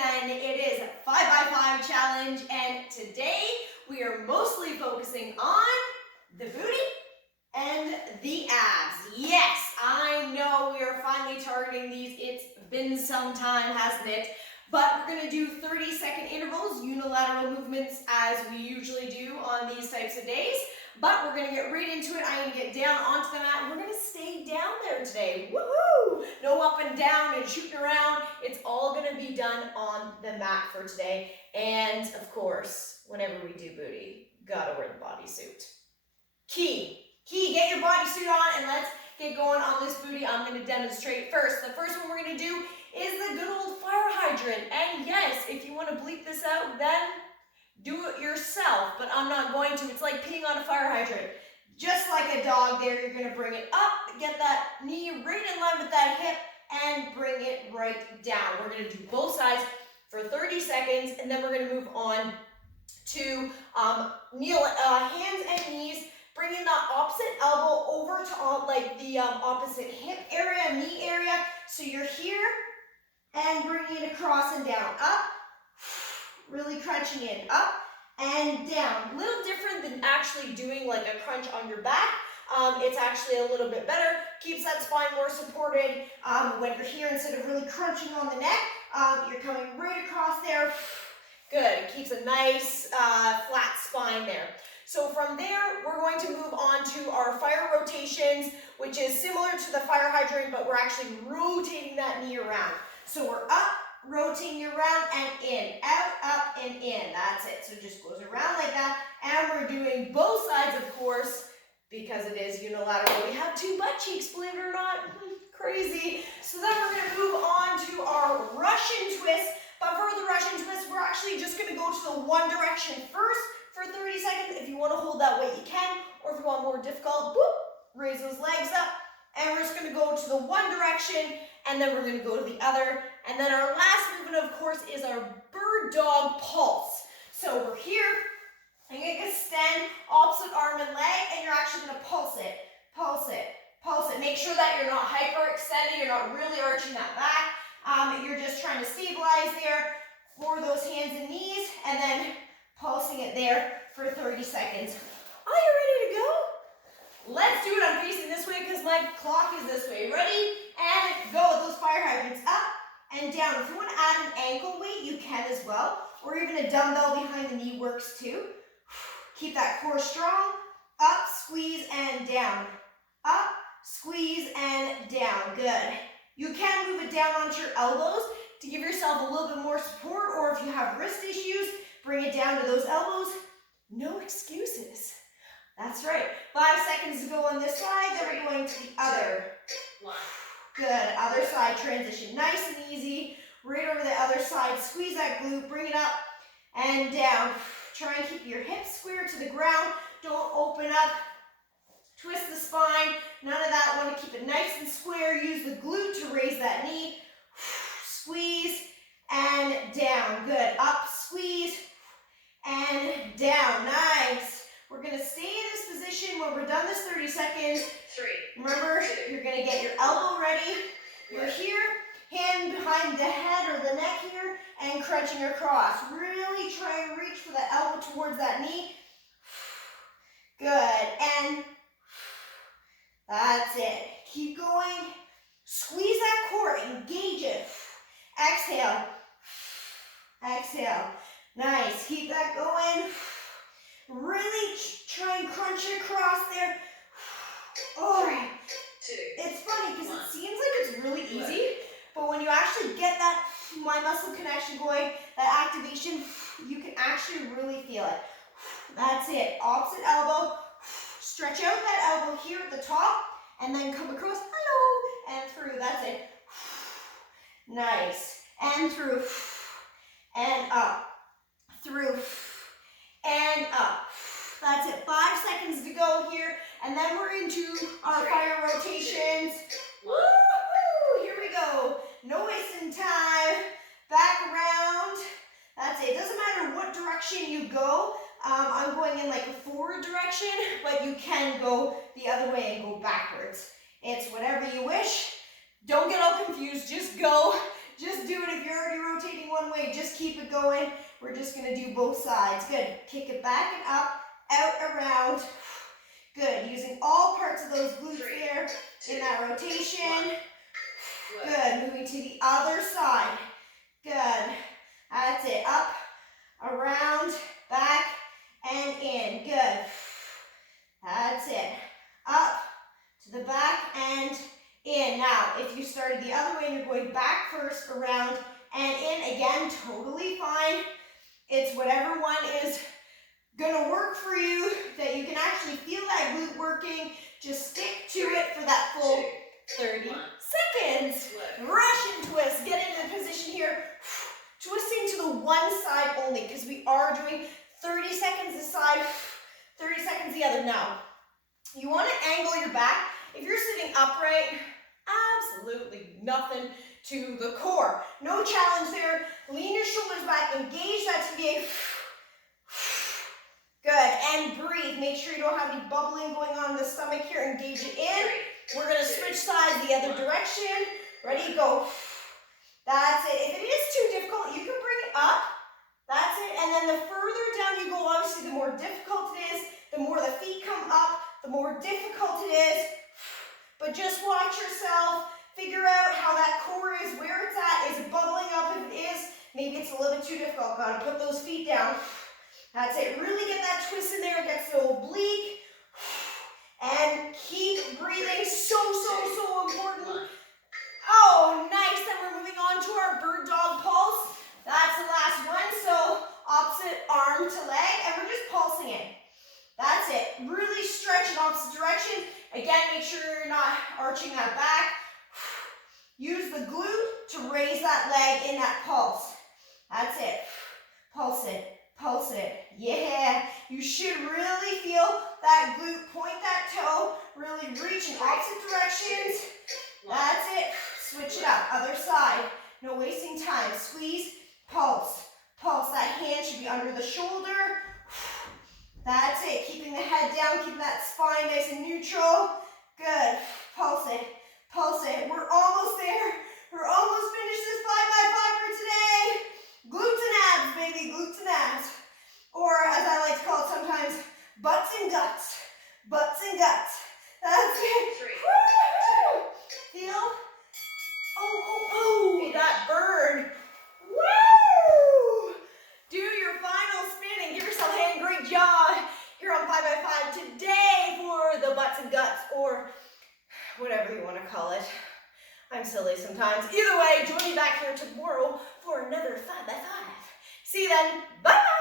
then it is 5x5 challenge, and today we are mostly focusing on the booty and the abs. Yes, I know we are finally targeting these. It's been some time, hasn't it? But we're going to do 30-second intervals, unilateral movements as we usually do on these types of days. But we're going to get right into it. I'm going to get down onto the mat, and we're going to stay down there today. Woohoo! No up and down and shooting around. It's all going to be done on the mat for today. And of course, whenever we do booty, gotta wear the bodysuit. Key, get your bodysuit on, and let's get going on this booty. I'm going to demonstrate first. The first one we're going to do is the good old fire hydrant. And yes, if you want to bleep this out, then do it yourself, but I'm not going to. It's like peeing on a fire hydrant. Just like a dog there, you're going to bring it up, get that knee right in line with that hip, and bring it right down. We're going to do both sides for 30 seconds, and then we're going to move on to hands and knees, bringing that opposite elbow over to like the opposite hip area, knee area. So you're here, and bringing it across and down, up, really crunching in, up and down. A little different than actually doing like a crunch on your back. It's actually a little bit better, keeps that spine more supported. When you're here, instead of really crunching on the neck, you're coming right across there. Good, it keeps a nice flat spine there. So from there, we're going to move on to our fire rotations, which is similar to the fire hydrant, but we're actually rotating that knee around. So we're up, rotating around and in, out, up and in. That's it. So it just goes around like that. And we're doing both sides, of course, because it is unilateral. We have two butt cheeks, believe it or not. Crazy. So then we're going to move on to our Russian twist. But for the Russian twist, we're actually just going to go to the one direction first for 30 seconds. If you want to hold that weight, you can. Or if you want more difficult, boop, raise those legs up. And we're just going to go to the one direction, and then we're going to go to the other. And then our last movement, of course, is our bird dog pulse. So we're here, and you're going to extend opposite arm and leg, and you're actually going to pulse it, pulse it, pulse it. Make sure that you're not hyperextended, you're not really arching that back. You're just trying to stabilize there for those hands and knees, and then pulsing it there for 30 seconds. Are you ready to go? Let's do it. I'm facing this way because my clock is this way. Ready? And go with those fire hydrants up and down. If you want to add an ankle weight, you can as well. Or even a dumbbell behind the knee works too. Keep that core strong. Up, squeeze, and down. Up, squeeze, and down. Good. You can move it down onto your elbows to give yourself a little bit more support. Or if you have wrist issues, bring it down to those elbows. No excuses. That's right. 5 seconds to go on this side, then we're going to the other. Good. Other side transition. Nice and easy. Right over the other side. Squeeze that glute. Bring it up and down. Try and keep your hips square to the ground. Don't open up. Twist the spine. None of that. Want to keep it nice and square. Use the glute to raise that knee. Squeeze and down. Good. Up, squeeze, and down. Nice. We're going to stay in this position when we're done this 30 seconds. Remember, you're going to get your elbow ready. You're here, hand behind the head or the neck here, and crunching across. Really try and reach for the elbow towards that knee. Good. And that's it. Keep going. Squeeze that core. Engage it. Exhale. Exhale. Nice. Keep that going. Really try and crunch it across there. Oh, it's funny because it seems like it's really easy, but when you actually get that mind muscle connection going, that activation, you can actually really feel it. That's it. Opposite elbow. Stretch out that elbow here at the top, and then come across, hello, and through. That's it. Nice. And through. And up. Through. And up. That's it. 5 seconds to go here. And then we're into our fire rotations. Woo-hoo! Here we go. No wasting time. Back around. That's it. It doesn't matter what direction you go. I'm going in like a forward direction, but you can go the other way and go backwards. It's whatever you wish. Don't get all confused. Just go. Just do it if you're already rotating one way. Just keep it going. We're just gonna do both sides. Good. Kick it back and up, out, around. Good. Using all parts of those glutes there in that rotation. Good. Moving to the other side. Good. That's it. Up, around, back, and in. Good. That's it. Up to the back and in. Now, if you started the other way and you're going back first, around, and in, again, totally fine. It's whatever one is gonna work for you, that you can actually feel that glute working. Just stick to it for that full 30 seconds. Russian twist. Get into position here. Twisting to the one side only, because we are doing 30 seconds this side, 30 seconds the other. Now, you want to angle your back. If you're sitting upright, absolutely nothing to the core. No challenge there. Lean your shoulders back, engage that TVA. Good, and breathe. Make sure you don't have any bubbling going on in the stomach here. Engage it in. We're gonna switch sides the other direction. Ready, go. That's it. If it is too difficult, you can bring it up. That's it. And then the further down you go, obviously, the more difficult it is. The more the feet come up, the more difficult it is. But just watch yourself. Figure out how that core is, where it's at. Is it bubbling up? If it is, maybe it's a little bit too difficult. Gotta put those feet down. That's it. Really get that twist in there. It gets the oblique. And keep breathing. So important. Oh, nice. Then we're moving on to our bird dog pulse. That's the last one. So opposite arm to leg, and we're just pulsing it. That's it. Really stretch in opposite direction. Again, make sure you're not arching that back. Use the glute to raise that leg in that pulse. That's it. Pulse it. Pulse it. Yeah. You should really feel that glute. Point that toe. Really reach in opposite directions. That's it. Switch it up. Other side. No wasting time. Squeeze. Pulse. Pulse. That hand should be under the shoulder. That's it. Keeping the head down. Keeping that spine nice and neutral. Good. Pulse it. Pulse it. We're almost there. We're almost finished this 5x5 for today. Glutes and abs, baby. Glutes and abs. Or, as I like to call it sometimes, butts and guts. Butts and guts. That's it. Woo! Feel? Oh, that burn. Woo! Do your final spin and give yourself a hand. Great job here on 5x5 today for the butts and guts, or whatever you want to call it. I'm silly sometimes. Either way, join me back here tomorrow for another 5x5. See you then. Bye!